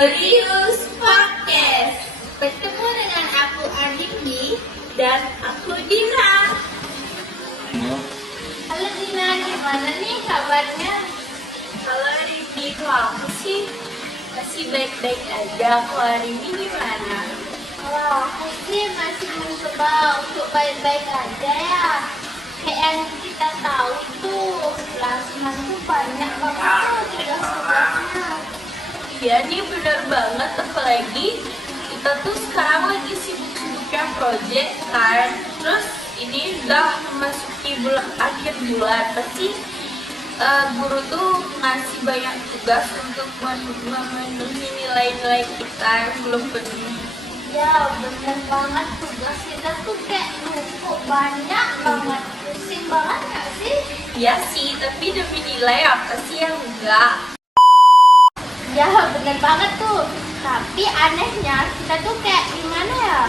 Glorious Podcast. Bertemu dengan aku Andini dan aku Dina. Halo Dina, gimana nih kabarnya? Halo Andini, kok aku sih masih baik-baik aja. Kok hari ini gimana? Wah, aku sih masih mencoba untuk baik-baik aja ya. Kayak yang kita tahu itu plasma itu banyak banget tugas-tugasnya. Iya nih bener banget, apalagi kita tuh sekarang lagi sibuk-sibuknya project kan. Terus ini udah memasuki akhir bulan, pasti guru tuh ngasih banyak tugas untuk memenuhi nilai-nilai kita yang belum penuh. Ya, bener banget tugas kita tuh kayak numpuk banyak banget. Pusing banget gak sih? Iya sih, tapi demi nilai apa sih yang enggak? Ya, bener banget tuh. Tapi anehnya kita tuh kayak gimana ya?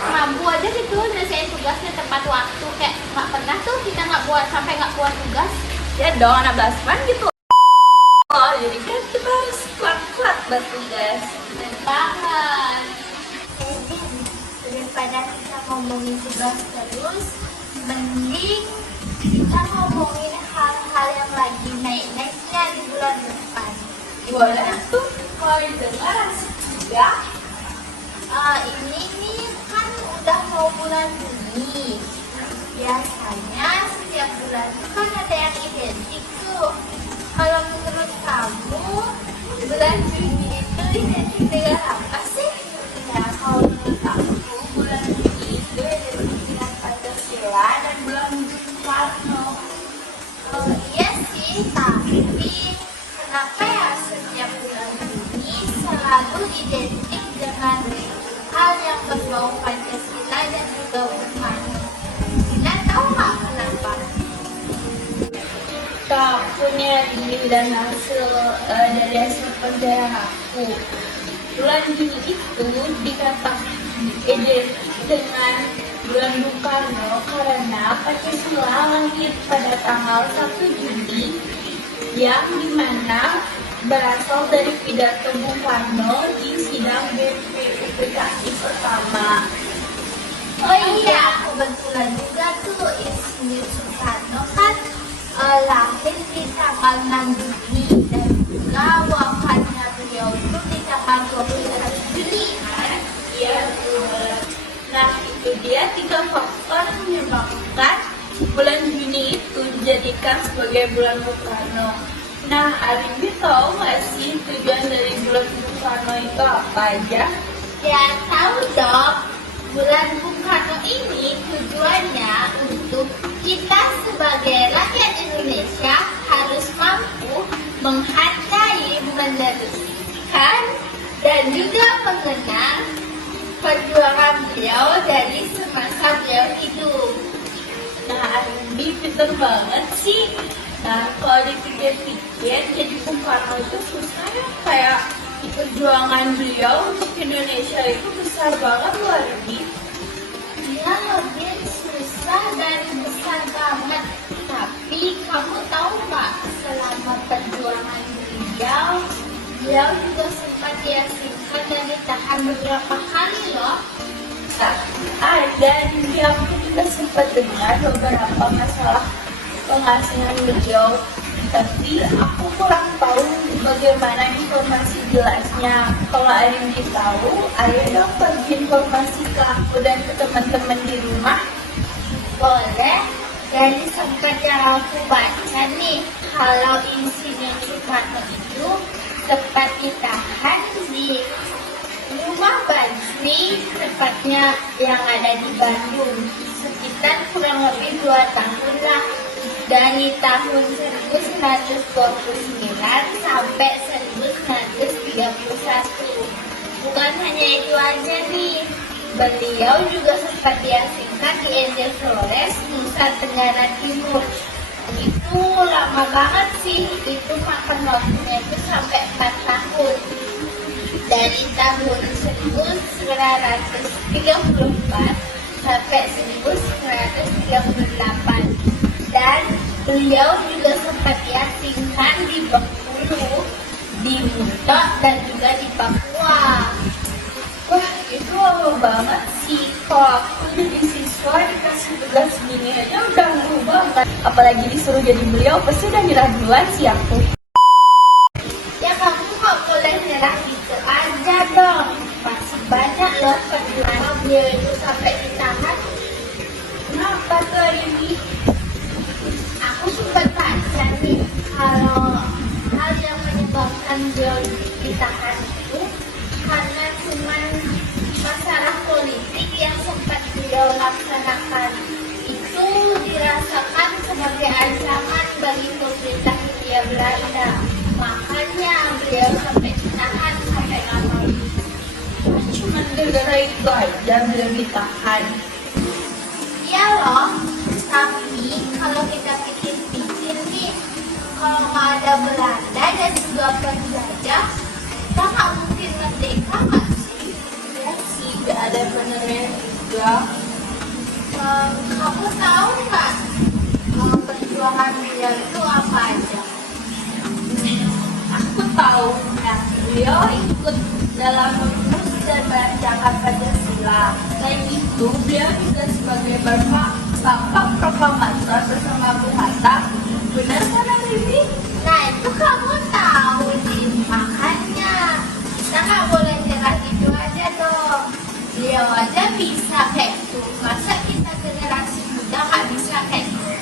Mampu aja gitu nyelesain tugasnya tepat waktu. Kayak nggak pernah tuh kita nggak buat tugas. Ya dong, anak Basman gitu. Oh, jadi kan kita harus kuat-kuat buat tugas. Bener banget. Jadi daripada kita ngomongin tugas terus, mending kita ngomongin hal-hal yang lagi naik-naiknya di bulan depan. Gimana tuh? Kalau didengar asik juga. Ini nih kan udah mau bulan Juni. Biasanya setiap bulan itu kan ada yang identik tuh. Kalau menurut kamu bulan Juni itu identik dengan apa sih? Ya, kalau menurut aku, bulan Juni itu identik dengan Pancasila dan bulan Bung Karno. Oh iya sih, tapi kenapa ya setiap bulan Juni selalu identik dengan hal yang berbau Pancasila dan juga Bung Karno? Kita tahu nggak kenapa? Tak punya ini dan dari hasil penjara aku. Bulan Juni itu dikatakan identik dengan bulan Bung Karno karena Pancasila lahir pada tanggal 1 Juni yang dimana berasal dari pidato Bung Karno di sidang BPUPKI pertama. Oh iya, kebetulan juga tuh Insinyur Soekarno kan lahir di tanggal 6 Juni dan juga wafatnya beliau itu di tanggal 21 Juli. Iya, betul. Nah, itu dia 3 faktor yang menyebabkan bulan Juni itu dijadikan sebagai bulan Bung Karno. Nah, Arimbi tahu nggak sih tujuan dari bulan Bung Karno itu apa aja? Ya tahu dong, bulan Bung Karno ini tujuannya untuk kita sebagai rakyat Indonesia harus mampu menghargai, meneruskan, dan juga mengenang perjuangan beliau dari semasa beliau hidup. Nah, Arimbi pinter banget sih. Nah, kalau dipikir-pikir, jadi Bung Karno itu susah ya, kayak perjuangan beliau untuk Indonesia itu besar banget loh, Arimbi. Dia lebih susah dan besar banget. Tapi kamu tahu nggak, selama perjuangan beliau juga sempat diasingkan dan ditahan beberapa kali loh. Dan aku juga sempat dengar beberapa masalah pengasingan beliau, tapi aku kurang tahu bagaimana informasi jelasnya. Kalau Arimbi tahu, ayo dong bagi informasi ke aku dan ke teman-teman di rumah. Boleh, dari sempat yang aku baca nih, kalau Insinyur Soekarno itu sempat ditahan di rumah Bajri, tepatnya yang ada di Bandung, sekitar kurang lebih 2 tahun lah, dari tahun 1929 sampai 1931. Bukan hanya itu aja nih, beliau juga sempat diasingkan di Ende Flores, Nusa Tenggara Timur. Itu lama banget sih, itu makan waktunya itu sampai 4 tahun. Dari tahun 1934 sampai 1938. Dan beliau juga sempat diasingkan di Bengkulu di Buto dan juga di Papua. Wah, itu lama banget sih. Kalau aku jadi siswa dikasih tugas gini aja udah lama banget. Apalagi disuruh jadi beliau, pasti udah nyerah duluan sih aku. Ya kamu nggak boleh nyerah gitu aja dong. Masih banyak loh perjuangan beliau itu sampai ditahan. Kenapa tuh ini? Aku sempat baca nih kalau hal yang menyebabkan beliau ditahan itu karena cuman masalah politik yang sempat beliau laksanakan itu dirasakan sebagai ancaman bagi pemerintah Hindia Belanda. Makanya beliau sampai ditahan sampai lama. Cuma gara-gara itu aja beliau ditahan. Iya loh, tapi kalau kita pikir-pikir nih, kalau nggak ada Belanda dan juga penjajah, kita nggak mungkin merdeka nggak sih? Ya sih, gak ada benernya juga. Kamu tahu nggak perjuangan beliau itu apa aja? Aku tahu, nah, beliau ikut dalam merumus dan merancangkan Pancasila. Selain itu, beliau juga sebagai bapak proklamator bersama Bung Hatta. Benar kan, Bibi? Nah itu kamu tahu nih, makanya kita nggak boleh nyerah gitu aja dong. Beliau aja bisa kayak gitu, masa kita generasi muda nggak bisa kayak gitu?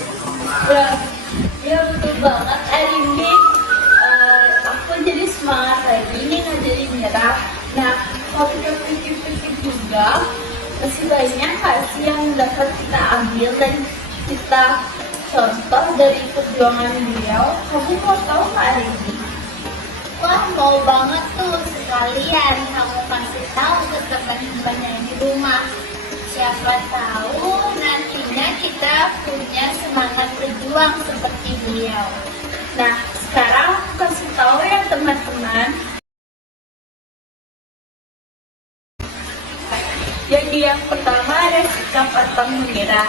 Ya betul banget, Arimbi. Aku jadi semangat lagi nih nggak jadi nyerah. Nah, kalau kita pikir-pikir juga, masih banyak kasih yang dapat kita ambil dan kita contoh dari perjuangan beliau. Kamu mau tahu nggak, Arimbi? Wah mau banget tuh, sekalian kamu kasih tahu ke teman-teman yang di rumah. Siapa tahu nantinya kita punya semangat berjuang seperti beliau. Nah, sekarang aku kasih tahu ya teman-teman. Jadi yang pertama ada sikap pantang menyerah.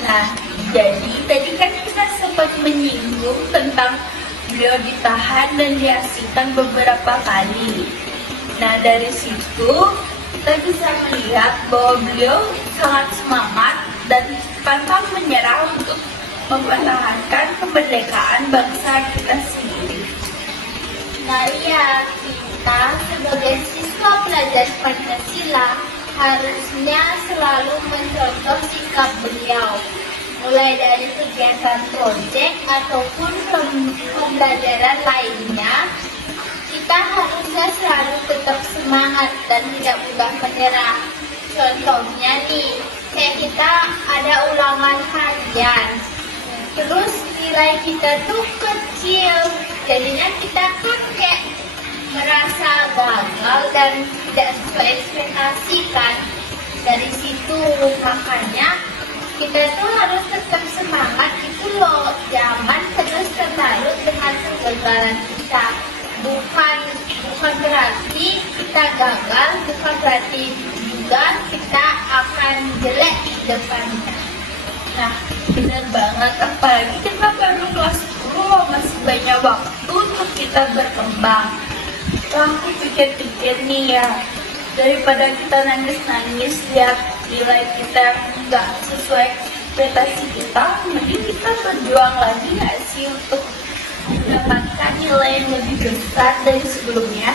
Nah, jadi tadi kan kita sempat menyinggung tentang beliau ditahan dan diasingkan beberapa kali. Nah, dari situ kita bisa melihat bahwa beliau sangat semangat dan pantang menyerah untuk mempertahankan kemerdekaan bangsa kita sendiri. Nah iya, kita sebagai siswa pelajar Pancasila harusnya selalu mencontoh sikap beliau. Mulai dari kegiatan proyek ataupun pembelajaran lainnya, kita harusnya selalu tetap semangat dan tidak mudah menyerah. Contohnya nih, kayak kita ada ulangan harian, terus nilai kita tuh kecil, jadinya kita kan kayak merasa gagal dan tidak sesuai ekspektasi kan. Dari situ makanya kita tuh harus tetap semangat itu loh, jangan terus terlarut dengan kegagalan kita. Bukan berarti kita gagal, bukan berarti juga kita akan jelek di depannya. Nah, benar banget, apalagi kita baru kelas 10, masih banyak waktu untuk kita berkembang. Wah, aku pikir-pikir nih ya, daripada kita nangis-nangis lihat nilai kita yang nggak sesuai ekspektasi kita, mending kita berjuang lagi nggak sih untuk mendapatkan nilai yang lebih besar dari sebelumnya.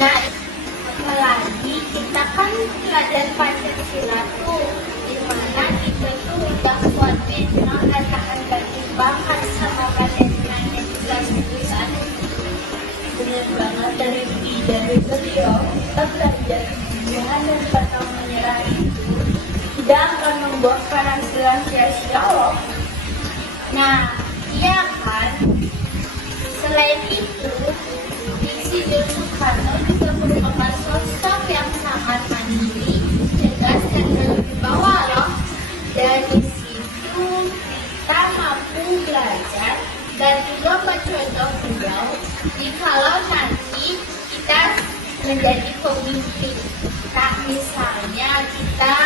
Nah, apalagi kita kan pelajar Pancasila tuh, dimana kita tuh udah kuat mental dan tahan banting banget sama materi-materi kelas jurusan. Benar banget, dari beliau kita belajar kegigihan dan pantang menyerah itu tidak akan membuahkan hasil yang sia-sia loh. Nah, iya kan? Selain itu, Insinyur Soekarno juga merupakan sosok yang sangat mandiri, cerdas dan berwibawa loh. Dari situ kita mampu belajar dan juga mencontoh beliau jikalau nanti kita menjadi pemimpin. Nah, misalnya kita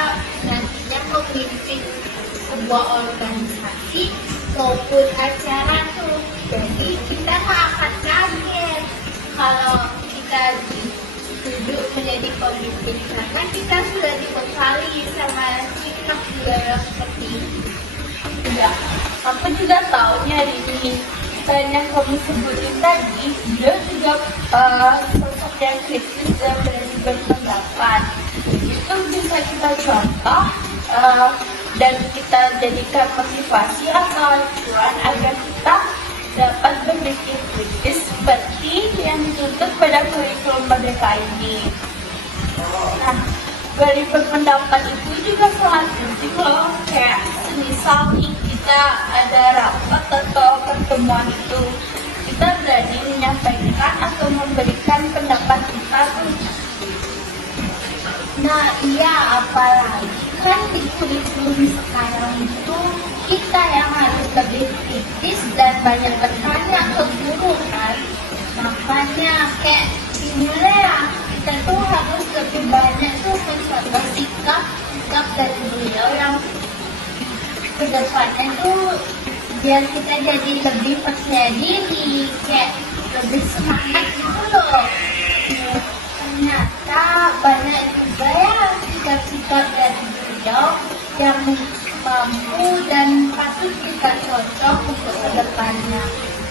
nantinya memimpin sebuah organisasi maupun acara tuh, jadi kita nggak akan kaget kita ditunjuk menjadi pemimpin karena kita sudah dibekali sama sikap budaya seperti ini. Ya, aku juga taunya ini. Selain yang kamu sebutin tadi, dia juga sosok yang kritis dan berani berpendapat. Itu bisa kita contoh dan kita jadikan motivasi atau acuan agar kita dapat berpikir kritis seperti yang dituntut pada kurikulum Merdeka ini. Nah, dari berpendapat itu juga sangat penting loh, kayak misal nih kita ada rapat atau pertemuan itu, kita berani menyampaikan atau memberikan pendapat kita tuh. Nah iya, apalagi kan di kurikulum sekarang itu kita yang harus lebih kritis dan banyak bertanya ke guru kan. Makanya kayak dimulai ya, kita tuh harus lebih banyak tuh mencontoh sikap dari beliau yang kedepannya tuh biar kita jadi lebih percaya diri, kayak lebih semangat gitu loh. Ternyata banyak juga ya sikap-sikap dari beliau yang mampu dan patut kita contoh untuk kedepannya,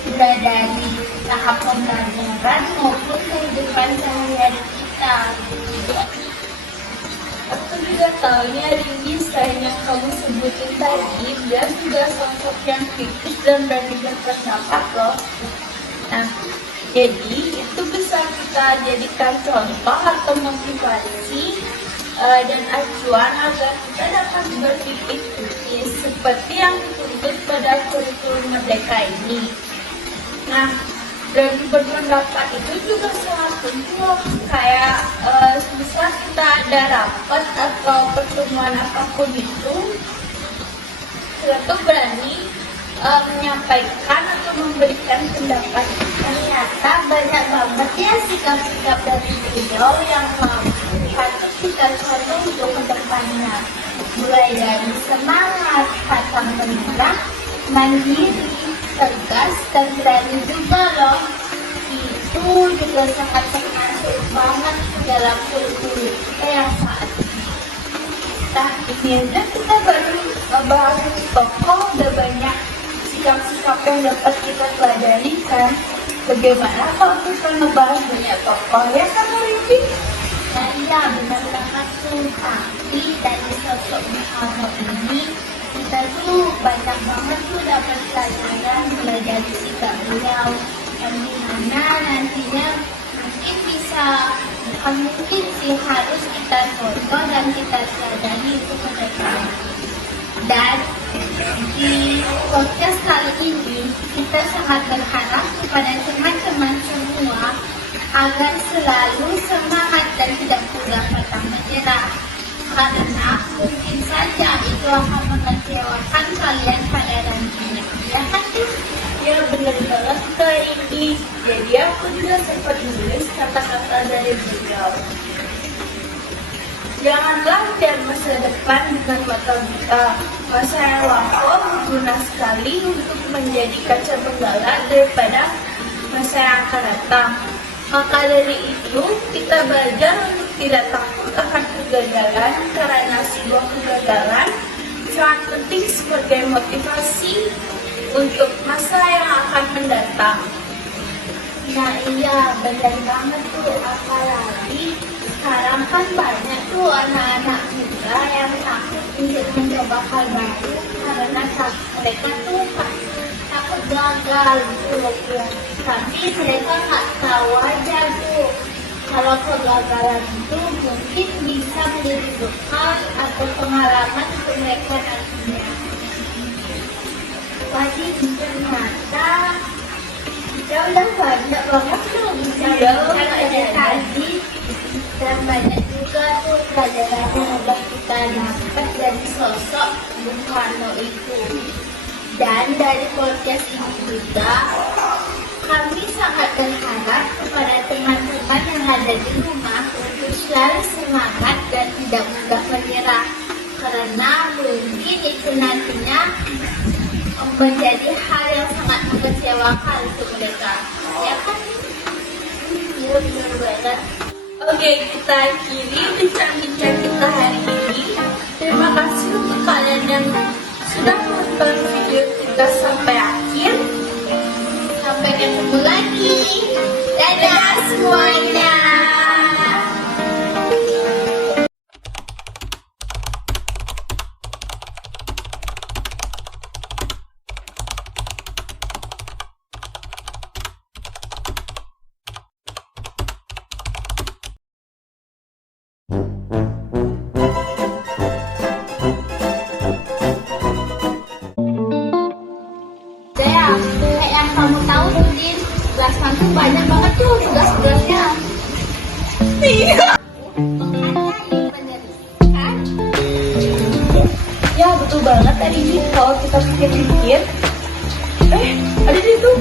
mulai dari tahap pembelajaran maupun kehidupan sehari-hari kita. Aku juga tahunya Ringgi, selain yang kamu sebutin tadi, dia juga sosok yang kritis dan berani berpendapat loh. Nah, jadi itu bisa kita jadikan contoh atau motivasi dan acuan agar kita dapat berpikir kritis seperti yang dituntut pada kurikulum Merdeka ini. Nah, dan berpendapat itu juga sangat penting loh, kayak misal kita ada rapat atau pertemuan apapun itu, kita tuh berani menyampaikan atau memberikan pendapat. Ternyata banyak banget ya sikap-sikap dari beliau yang patut kita contoh untuk kedepannya, mulai dari semangat, pantang menyerah, mandiri, tegas, dan berani juga loh. Itu juga sangat termasuk banget dalam kurikulum kita yang saat ini. Nah, ini aja kita baru bahas tokoh, udah banyak sikap-sikap yang dapat kita pelajari kan. Bagaimana kalau kita ngebahas banyak tokoh ya kan Rindy? Nah iya, benar banget tuh. Tapi dari sosok Muhammad ini kita tuh banyak banget tuh dapat pelajaran mulai dari sikap beliau yang dimana nantinya mungkin bisa, bukan mungkin sih, harus kita contoh dan kita pelajari itu ke depan. Dan di podcast kali ini kita sangat berharap kepada teman-teman semua agar selalu semangat dan tidak mudah pantang menyerah, karena mungkin saja itu akan mengecewakan kalian pada nantinya. Ya kan tuh? Ya benar banget Kak Rindy. Jadi aku juga sempat nulis kata-kata dari beliau. Janganlah dan masa depan dengan mata buta. Masa yang lampau berguna sekali untuk menjadi kaca benggala daripada masa yang akan datang. Maka dari itu, kita belajar untuk tidak takut akan kegagalan, karena sebuah kegagalan sangat penting sebagai motivasi untuk masa yang akan mendatang. Nah iya, benar banget tuh. Apalagi sekarang kan banyak tuh anak-anak muda yang takut untuk mencoba hal baru karena mereka tuh takut gagal gitu loh ya. Tapi mereka nggak tahu aja tuh kalau kegagalan itu mungkin bisa menjadi bekal atau pengalaman untuk mereka nantinya. Jadi ternyata kita udah banyak banget tuh bicara dari tadi, dan banyak juga tuh pelajaran yang udah kita dapat dari sosok Bung Karno itu. Dan dari podcast ini juga kami sangat berharap kepada teman-teman yang ada di rumah untuk selalu semangat dan tidak mudah menyerah, karena mungkin itu nantinya menjadi hal yang sangat mengecewakan untuk mereka. Ya kan? bener banget. Oke, kita akhiri bincang-bincang kita hari ini. Terima kasih untuk kalian yang sudah menonton video kita sampai akhir. Sampai ketemu lagi. Dadah semuanya. Kayak yang kamu tahu Din, kelas nanti banyak banget tuh tugas-tugasnya. Iya. Makanya ini bener kan? Ya betul banget tadi kalau kita pikir-pikir. Ada di situ.